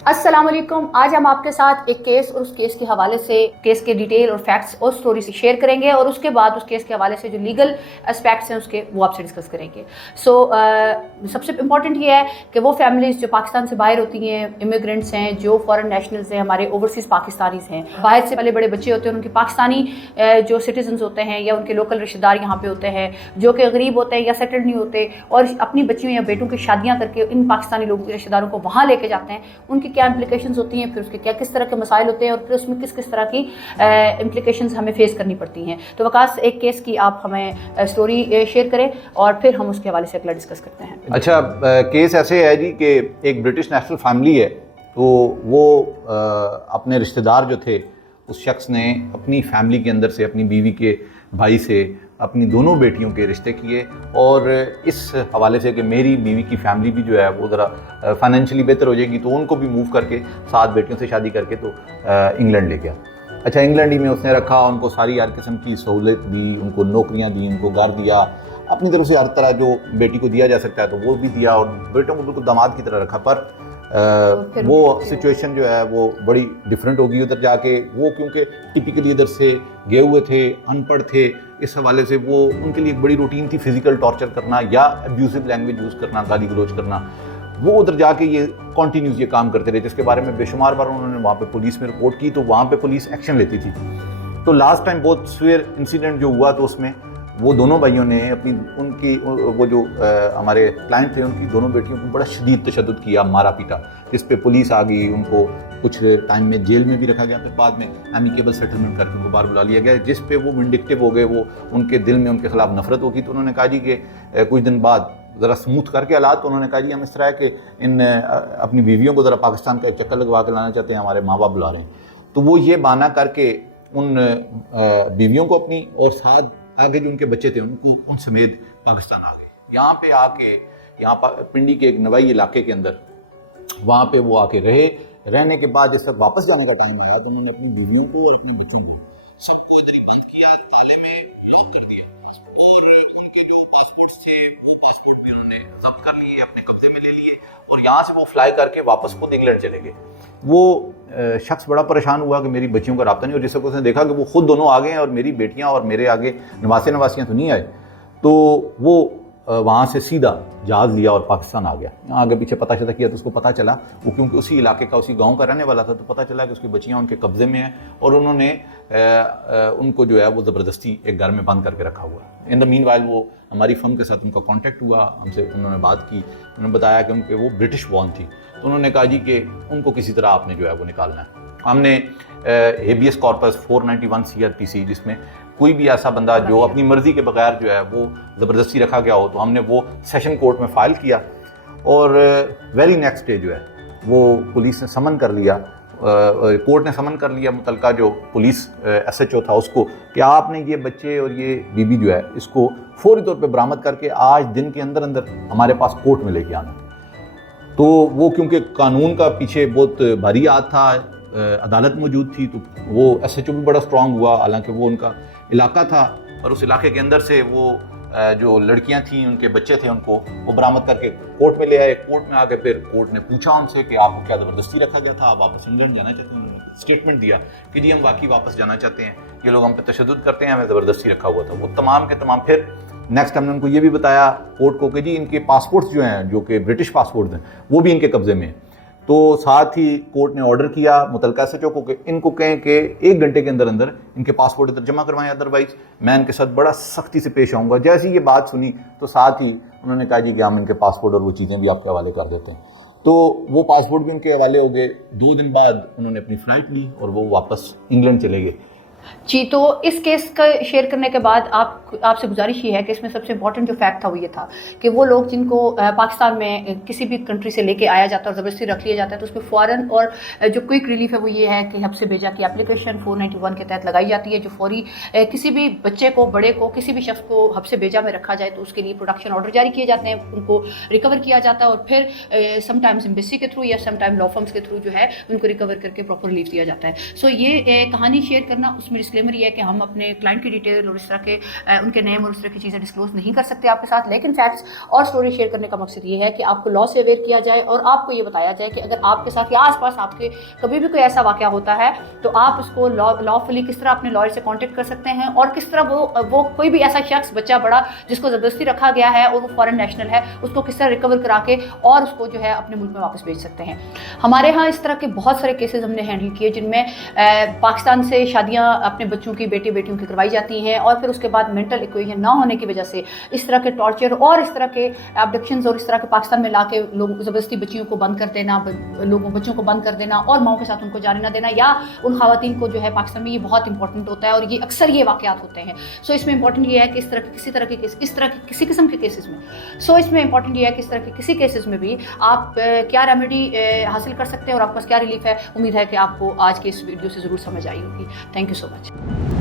अस्सलाम वालेकुम। आज हम आपके साथ एक केस और उस केस के हवाले से केस के डिटेल और फैक्ट्स और स्टोरी से शेयर करेंगे और उसके बाद उस केस के हवाले से जो लीगल एस्पेक्ट्स हैं उसके वो आपसे डिस्कस करेंगे। सबसे इम्पॉर्टेंट ये है कि वो फैमिलीज़ जो पाकिस्तान से बाहर होती हैं, इमिग्रेंट्स हैं, जो फॉरेन नेशनल्स हैं, हमारे ओवरसीज़ पाकिस्तानीज़ हैं, बाहर से पहले बड़े बच्चे होते हैं, उनके पाकिस्तानी जो सिटीजन्स होते हैं या उनके लोकल रिश्तेदार यहाँ पे होते हैं जो कि गरीब होते हैं या सेटल्ड नहीं होते और अपनी बच्चियों या बेटों की शादियाँ करके इन पाकिस्तानी लोगों के रिश्तेदारों को वहाँ लेके जाते हैं, उनकी क्या इंप्लिकेशंस होती हैं, फिर उसके क्या किस तरह के मसाइल होते हैं और फिर उसमें किस किस तरह की इंप्लिकेशंस हमें फेस करनी पड़ती हैं। तो वकास, एक केस की आप हमें स्टोरी शेयर करें और फिर हम उसके हवाले से अगला डिस्कस करते हैं। अच्छा, केस ऐसे है जी कि एक ब्रिटिश नेशनल फैमिली है, तो वो अपने रिश्तेदार जो थे उस शख्स ने अपनी फैमिली के अंदर से अपनी बीवी के भाई से अपनी दोनों बेटियों के रिश्ते किए और इस हवाले से कि मेरी बीवी की फैमिली भी जो है वो ज़रा फाइनेंशियली बेहतर हो जाएगी, तो उनको भी मूव करके 7 बेटियों से शादी करके तो इंग्लैंड ले गया। अच्छा, इंग्लैंड ही में उसने रखा, उनको सारी हर किस्म की सहूलत दी, उनको नौकरियां दी, उनको घर दिया, अपनी तरफ से हर तरह जो बेटी को दिया जा सकता है तो वो भी दिया और बेटों को बिल्कुल दामाद की तरह रखा। पर वो सिचुएशन जो है वो बड़ी डिफरेंट होगी उधर जाके। वो क्योंकि टिपिकली इधर से गए हुए थे, अनपढ़ थे, इस हवाले से वो उनके लिए एक बड़ी रूटीन थी फिज़िकल टॉर्चर करना या अब्यूसिव लैंग्वेज यूज़ करना, गाली गलौज करना। वो उधर जाके ये कॉन्टीन्यूस ये काम करते रहे, जिसके बारे में बेशुमार बार उन्होंने वहाँ पे पुलिस में रिपोर्ट की, तो वहाँ पे पुलिस एक्शन लेती थी। तो लास्ट टाइम बहुत सीवियर इंसिडेंट जो हुआ तो उसमें वो दोनों भाइयों ने अपनी उनकी वो जो हमारे क्लाइंट थे उनकी दोनों बेटियों को बड़ा शदीद तशद्दुद किया, मारा पीटा, जिस पे पुलिस आ गई, उनको कुछ टाइम में जेल में भी रखा गया, फिर बाद में एमिकेबल सेटलमेंट करके उनको बाहर बुला लिया गया, जिस पे वो विंडिक्टिव हो गए, वो उनके दिल में उनके खिलाफ नफरत होगी। तो उन्होंने कहा जी कि कुछ दिन बाद ज़रा स्मूथ करके हालात, तो उन्होंने कहा जी हम इस तरह है कि इन अपनी बीवियों को ज़रा पाकिस्तान का एक चक्कर लगवा के लाना चाहते हैं, हमारे माँ बाप बुला रहे हैं। तो वो ये बहाना करके उन बीवियों को अपनी और साथ आगे जो उनके बच्चे थे उनको उन समेत पाकिस्तान आ गए। यहाँ पे आके यहाँ पिंडी के एक नवाई इलाके के अंदर वहाँ पे वो आके रहने के बाद जिस वक्त वापस जाने का टाइम आया तो उन्होंने अपनी बीवियों को और अपने बच्चों को सबको इधर ही बंद किया, ताले में लॉक कर दिया और उनके जो पासपोर्ट्स थे वो पासपोर्ट भी उन्होंने जब्त कर लिए, अपने कब्जे में ले लिए और यहाँ से वो फ्लाई करके वापस खुद इंग्लैंड चले गए। वो शख्स बड़ा परेशान हुआ कि मेरी बच्चियों का राब्ता नहीं, और जिस वक्त उसने देखा कि वो खुद दोनों आ गए हैं और मेरी बेटियां और मेरे आगे नवासियां तो नहीं आए, तो वो वहाँ से सीधा जहाज़ लिया और पाकिस्तान आ गया। आगे पीछे पता चला किया तो उसको पता चला, वो क्योंकि उसी इलाके का उसी गांव का रहने वाला था, तो पता चला कि उसकी बच्चियां उनके कब्ज़े में हैं और उन्होंने उनको जो है वो ज़बरदस्ती एक घर में बंद करके रखा हुआ। इन द मीन वाइल वो हमारी फर्म के साथ उनका कॉन्टैक्ट हुआ, हमसे उन्होंने बात की, उन्होंने बताया कि उनके वो ब्रिटिश बॉर्न थी, तो उन्होंने कहा जी कि उनको किसी तरह आपने जो है वो निकालना है। हमने हेबियस कॉर्पस 491 CRPC, जिसमें कोई भी ऐसा बंदा जो अपनी मर्ज़ी के बगैर जो है वो ज़बरदस्ती रखा गया हो, तो हमने वो सेशन कोर्ट में फ़ाइल किया और वेरी नेक्स्ट डे जो है वो पुलिस ने समन कर लिया, कोर्ट ने समन कर लिया मुतलका जो पुलिस SHO था उसको कि आपने ये बच्चे और ये बीबी जो है इसको फौरी तौर पे बरामद करके आज दिन के अंदर अंदर हमारे पास कोर्ट में लेके आना। तो वो क्योंकि कानून का पीछे बहुत भारी हाथ था, अदालत मौजूद थी, तो वो SHO भी बड़ा स्ट्रांग हुआ, हालांकि वो उनका इलाका था और उस इलाके के अंदर से वो जो लड़कियां थीं उनके बच्चे थे उनको वो बरामद करके कोर्ट में ले आए। कोर्ट में आके फिर कोर्ट ने पूछा उनसे कि आपको क्या ज़बरदस्ती रखा गया था, आप वापस इंग्लैंड जाना चाहते हैं? उन्होंने स्टेटमेंट दिया कि जी हम वाकई वापस जाना चाहते हैं, ये लोग हम पे तशद्दुद करते हैं, हमें ज़बरदस्ती रखा हुआ था। वो तमाम के तमाम फिर नेक्स्ट हमने उनको ये भी बताया कोर्ट को कि जी इनके पासपोर्ट्स जो हैं, जो कि ब्रिटिश पासपोर्ट्स हैं, वो भी इनके कब्ज़े में हैं। तो साथ ही कोर्ट ने ऑर्डर किया मुतलका SHO को कि इनको कहें कि 1 घंटे के अंदर अंदर इनके पासपोर्ट इधर जमा करवाएं, अदरवाइज मैं इनके साथ बड़ा सख्ती से पेश आऊँगा। जैसे ही ये बात सुनी तो साथ ही उन्होंने कहा जी कि हम इनके पासपोर्ट और वो चीज़ें भी आपके हवाले कर देते हैं। तो वो पासपोर्ट भी उनके हवाले हो गए। 2 दिन बाद उन्होंने अपनी फ़्लाइट ली और वो वापस इंग्लैंड चले गए। जी, तो इस केस का शेयर करने के बाद आपसे गुजारिश ये है कि इसमें सबसे इम्पॉर्टेंट जो फैक्ट था वो ये था कि वो लोग जिनको पाकिस्तान में किसी भी कंट्री से लेके आया जाता है और ज़बरदस्ती रख लिया जाता है, तो उसमें फ़ौरन और जो क्विक रिलीफ है वो ये है कि हब से भेजा की एप्लीकेशन 491 के तहत लगाई जाती है, जो फौरी किसी भी बच्चे को, बड़े को, किसी भी शख्स को हब से भेजा में रखा जाए तो उसके लिए प्रोडक्शन ऑर्डर जारी किए जाते हैं, उनको रिकवर किया जाता है और फिर समटाइम्स एम्बेसी के थ्रू या समटाइम लॉ फर्म्स के थ्रू जो है उनको रिकवर करके प्रॉपर रिलीफ दिया जाता है। सो ये कहानी शेयर करना اس میں ڈسکلیمر یہ ہے کہ ہم اپنے کلائنٹ کی ڈیٹیل اور اس طرح کے ان کے نیم اور اس طرح کی چیزیں ڈسکلوز نہیں کر سکتے آپ کے ساتھ، لیکن فیکٹس اور اسٹوری شیئر کرنے کا مقصد یہ ہے کہ آپ کو لا سے اویئر کیا جائے اور آپ کو یہ بتایا جائے کہ اگر آپ کے ساتھ یا آس پاس آپ کے کبھی بھی کوئی ایسا واقعہ ہوتا ہے تو آپ اس کو لا فلی کس طرح اپنے لائر سے کانٹیکٹ کر سکتے ہیں، اور کس طرح وہ کوئی بھی ایسا شخص بچہ بڑا جس کو زبردستی رکھا گیا ہے اور وہ فارن نیشنل ہے اس کو کس طرح ریکور کرا کے اور اس کو جو ہے اپنے ملک میں واپس بھیج سکتے ہیں۔ ہمارے ہاں اس طرح کے بہت سارے کیسز ہم نے ہینڈل کیے جن میں پاکستان سے شادیاں اپنے بچوں کی بیٹیوں کی کروائی جاتی ہیں اور پھر اس کے بعد مینٹل ایکویشن نہ ہونے کی وجہ سے اس طرح کے ٹارچر اور اس طرح کے ابڈکشنز اور اس طرح کے پاکستان میں لا کے لوگ زبردستی بچیوں کو بند کر دینا، بچوں کو بند کر دینا اور ماؤں کے ساتھ ان کو جانے نہ دینا، یا ان خواتین کو جو ہے پاکستان میں یہ بہت امپورٹنٹ ہوتا ہے اور یہ اکثر یہ واقعات ہوتے ہیں۔ سو اس میں امپورٹنٹ یہ ہے کہ اس طرح کے کسی قسم کے کیسز میں اس میں امپورٹنٹ یہ ہے کہ اس طرح کے کسی کیسز میں بھی آپ کیا ریمیڈی حاصل کر سکتے ہیں اور آپ کے پاس کیا ریلیف ہے۔ امید ہے کہ آپ کو آج کے اس ویڈیو سے ضرور سمجھ آئی ہوگی۔ Thank you so much.